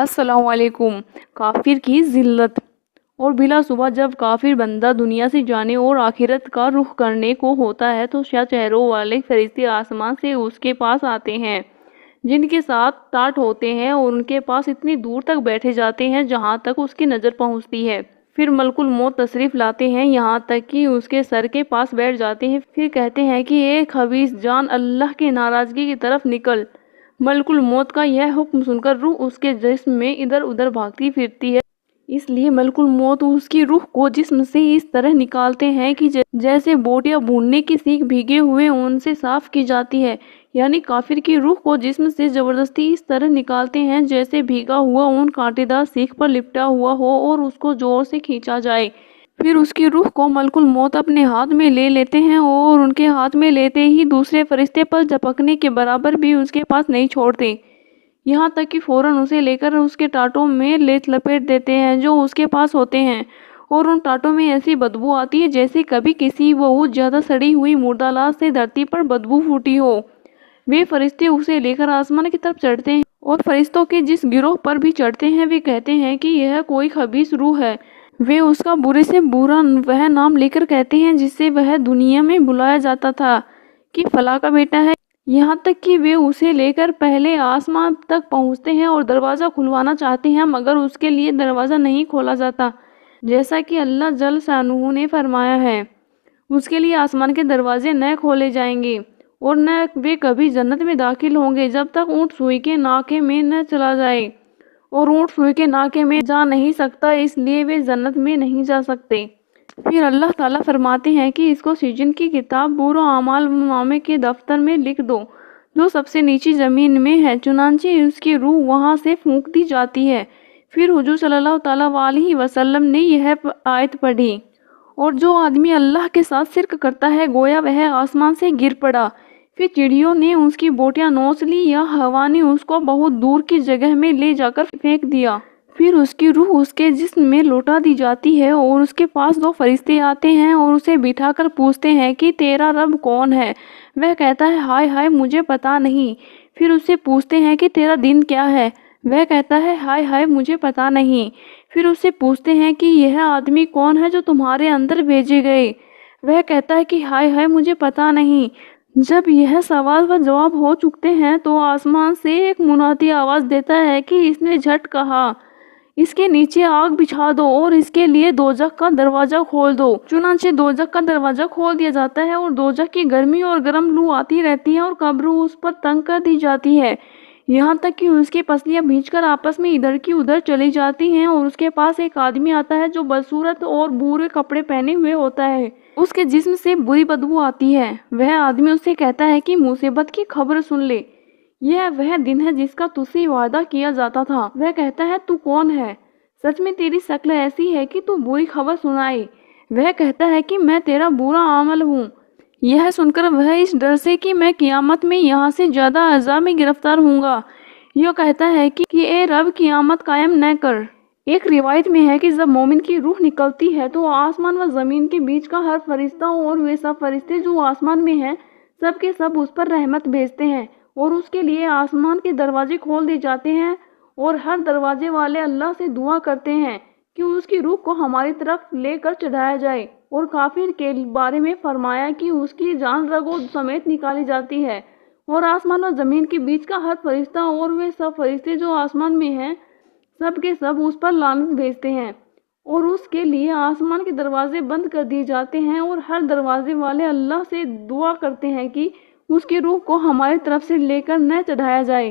अस्सलाम वालेकुम। काफिर की जिल्लत। और बिला सुबह जब काफिर बंदा दुनिया से जाने और आखिरत का रुख करने को होता है तो शाह चेहरों वाले फरिश्ते आसमान से उसके पास आते हैं, जिनके साथ टाट होते हैं और उनके पास इतनी दूर तक बैठे जाते हैं जहाँ तक उसकी नज़र पहुँचती है। फिर मलकुल मौत तशरीफ़ लाते हैं, यहाँ तक कि उसके सर के पास बैठ जाते हैं। फिर कहते हैं कि ए खबीस जान, अल्लाह की नाराज़गी की तरफ निकल। मलकुल मौत का यह हुक्म सुनकर रूह उसके जिस्म में इधर उधर भागती फिरती है। इसलिए मलकुल मौत उसकी रूह को जिस्म से इस तरह निकालते हैं कि जैसे बोटियां भूनने की सीख भीगे हुए ऊन से साफ की जाती है। यानी काफिर की रूह को जिस्म से जबरदस्ती इस तरह निकालते हैं जैसे भीगा हुआ ऊन कांटेदार सीख पर लिपटा हुआ हो और उसको जोर से खींचा जाए। फिर उसकी रूह को मलकुल मौत अपने हाथ में ले लेते हैं और उनके हाथ में लेते ही दूसरे फरिश्ते पर झपकने के बराबर भी उसके पास नहीं छोड़ते, यहाँ तक कि फौरन उसे लेकर उसके टाटों में लेट लपेट देते हैं जो उसके पास होते हैं। और उन टाटों में ऐसी बदबू आती है जैसे कभी किसी बहुत ज़्यादा सड़ी हुई मुर्दा लाश से धरती पर बदबू फूटी हो। वे फरिश्ते उसे लेकर आसमान की तरफ चढ़ते हैं और फरिश्तों के जिस गिरोह पर भी चढ़ते हैं वे कहते हैं कि यह कोई खबीस रूह है। वे उसका बुरे से बुरा वह नाम लेकर कहते हैं जिससे वह दुनिया में बुलाया जाता था कि फला का बेटा है। यहाँ तक कि वे उसे लेकर पहले आसमान तक पहुँचते हैं और दरवाज़ा खुलवाना चाहते हैं, मगर उसके लिए दरवाज़ा नहीं खोला जाता, जैसा कि अल्लाह जल शानहू ने फरमाया है। उसके लिए आसमान के दरवाजे न खोले जाएंगे और न वे कभी जन्नत में दाखिल होंगे जब तक ऊँट सुई के नाके में न चला जाए। और ऊँट सुई के नाके में जा नहीं सकता, इसलिए वे जन्नत में नहीं जा सकते। फिर अल्लाह ताला फरमाते हैं कि इसको सिजन की किताब बुरा अमाल नामे के दफ्तर में लिख दो जो सबसे नीची ज़मीन में है। चुनांचे उसकी रूह वहाँ से फूंक दी जाती है। फिर हुजूर सल्लल्लाहु ताला अलैहि वसल्लम ने यह आयत पढ़ी, और जो आदमी अल्लाह के साथ शिर्क करता है गोया वह आसमान से गिर पड़ा। फिर चिड़ियों ने उसकी बोटियां नोच ली या हवा ने उसको बहुत दूर की जगह में ले जाकर फेंक दिया। फिर उसकी रूह उसके जिस्म में लौटा दी जाती है और उसके पास दो फरिश्ते आते हैं और उसे बिठाकर पूछते हैं कि तेरा रब कौन है। वह कहता है हाय हाय मुझे पता नहीं। फिर उससे पूछते हैं कि तेरा दिन क्या है। वह कहता है हाय हाय मुझे पता नहीं। फिर उससे पूछते हैं कि यह आदमी कौन है जो तुम्हारे अंदर भेजे गए। वह कहता है कि हाय हाय मुझे पता नहीं। जब यह सवाल व जवाब हो चुकते हैं तो आसमान से एक मुनादी आवाज़ देता है कि इसने झट कहा, इसके नीचे आग बिछा दो और इसके लिए दोजख का दरवाज़ा खोल दो। चुनांचे दोजख का दरवाज़ा खोल दिया जाता है और दोजख की गर्मी और गर्म लू आती रहती है और कब्र उस पर तंग कर दी जाती है, यहाँ तक कि उसकी पसलियाँ भींचकर आपस में इधर की उधर चली जाती हैं। और उसके पास एक आदमी आता है जो बदसूरत और बुरे कपड़े पहने हुए होता है। उसके जिस्म से बुरी बदबू आती है। वह आदमी उससे कहता है कि मुसीबत की खबर सुन ले, यह वह दिन है जिसका तुझसे वादा किया जाता था। वह कहता है तू कौन है, सच में तेरी शक्ल ऐसी है कि तू बुरी खबर सुनाए। वह कहता है कि मैं तेरा बुरा आमल हूँ। यह सुनकर वह इस डर से कि मैं क़यामत में यहाँ से ज़्यादा अज़ाब में गिरफ्तार हूँगा, यह कहता है कि ए रब क़यामत कायम न कर। एक रिवायत में है कि जब मोमिन की रूह निकलती है तो आसमान व ज़मीन के बीच का हर फरिश्ता और वे सब फरिश्ते जो आसमान में हैं सब के सब उस पर रहमत भेजते हैं और उसके लिए आसमान के दरवाजे खोल दिए जाते हैं। और हर दरवाजे वाले अल्लाह से दुआ करते हैं कि उसकी रूह को हमारी तरफ लेकर चढ़ाया जाए। और काफिर के बारे में फरमाया कि उसकी जान रगों समेत निकाली जाती है। और आसमान और ज़मीन के बीच का हर फरिश्ता और वे सब फरिश्ते जो आसमान में हैं सब के सब उस पर लानत भेजते हैं और उसके लिए आसमान के दरवाजे बंद कर दिए जाते हैं। और हर दरवाजे वाले अल्लाह से दुआ करते हैं कि उसकी रूह को हमारी तरफ से लेकर न चढ़ाया जाए।